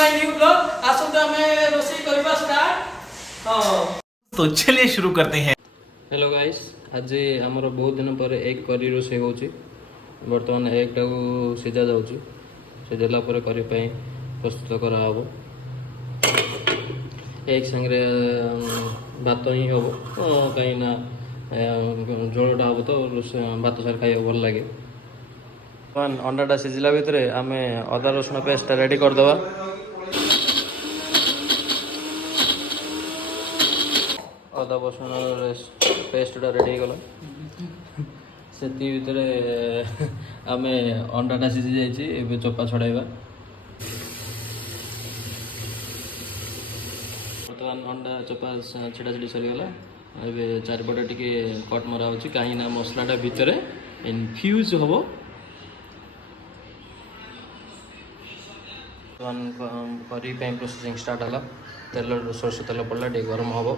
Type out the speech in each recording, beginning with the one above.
My new blog आसो तो हमें रोसी करबा स्टार्ट हां तो चलिए शुरू करते हैं। हेलो गाइस आज आमर बहुत दिन पर एग करी रोषे हो बर्तमान एग टाक सीझा जाऊँगी सीझेला करी प्रस्तुत कराब एग सांगे भात ही हम कहीं झोलटा हम तो भात सारे खाई भल लगे अंडाटा सीझिला भितर आम अदा रसुण पेस्ट रेडी करदे अदा रसुण पेस्टा रेडी गला से भितर आम अंडाटा सीझी जाइए चोपा छड़ाइबा बर्तमान अंडा चोपा छेड़ा छेड़ी सरीगला ए चारिपटे टी कट मरा हो कहीं मसलाटा भितर इनफ्यूज हम बर्तमान करी प्रोसेसिंग स्टार्ट है तेल सरष तेल पड़ा टे गरम हम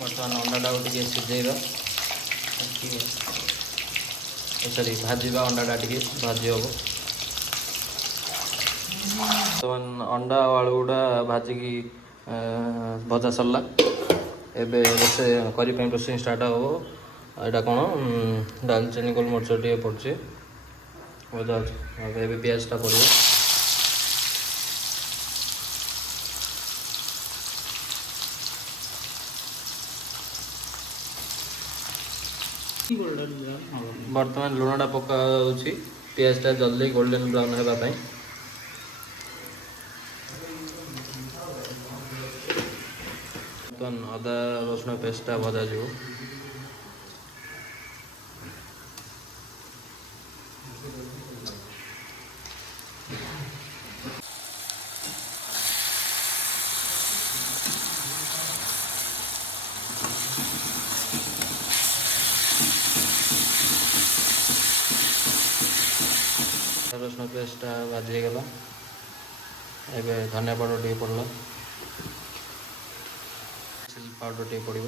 बर्तमान अंडाटा टे सीझेगा सॉरी भाजवा अंडाटा टे भाजी हम बर्तमान अंडा आलुटा भाजिकी भजा सरला एबे रोसे करी प्रोसेसिंग स्टार्ट हम यहाँ कौन दालचीनी गोलमरिच टे पड़े भजा अच्छे पियाजटा पड़े बर्तमान लुणटा पका पियाजटा जल्दी गोल्डन ब्राउन होगापी बर्तमान अदा रसुण पेस्टा भजा जीव रसुण पेस्टा भाजी गला एवं धनिया पाउडर टे पड़ला चिली पाउडर टे पड़ो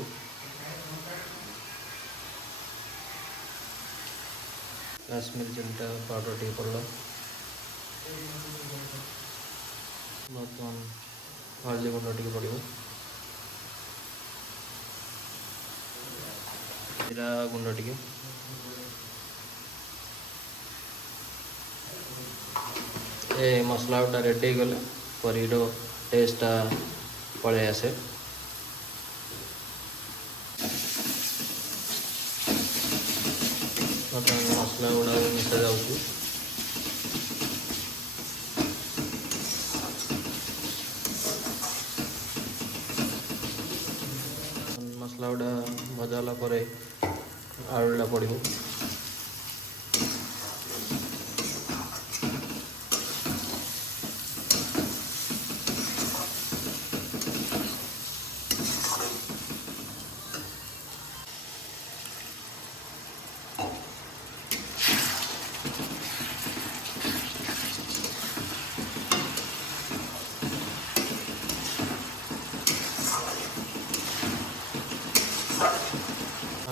काश्मीरी चिली पाउडर टे पड़ला बर्तमान हल्दी गुंड टे पड़ो जीरा गुंड टे ए मसलाटा रेडी गले करी टेस्टा पलि आसे मसला गुड़ा मिसा जा मसला गुड़ा भजाला आलुटा पड़ो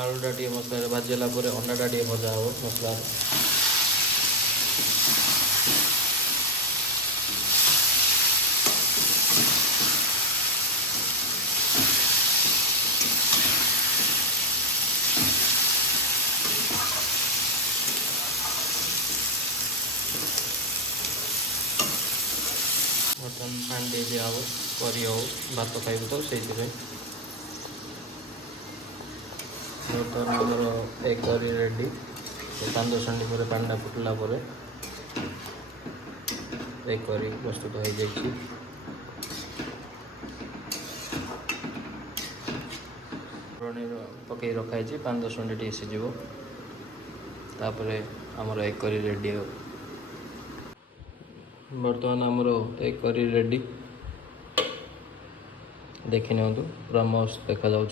आलुटा टे मसला भाजला अंडाटा टे भजा हम मसला बर्तमान पानी दे दिया हम करी हो भात खाइबू तो से बर्तमान आमर एग करी रेडी 5-10 मिनट पर पानी फुटला एग करी प्रस्तुत हो जाए पकई रखाई 5-10 मिनट सीझे तापर आमर एग करी रेडी हो बर्तमान आमर एग करी रेडी देखी पूरा मस्त देखा जाऊँ।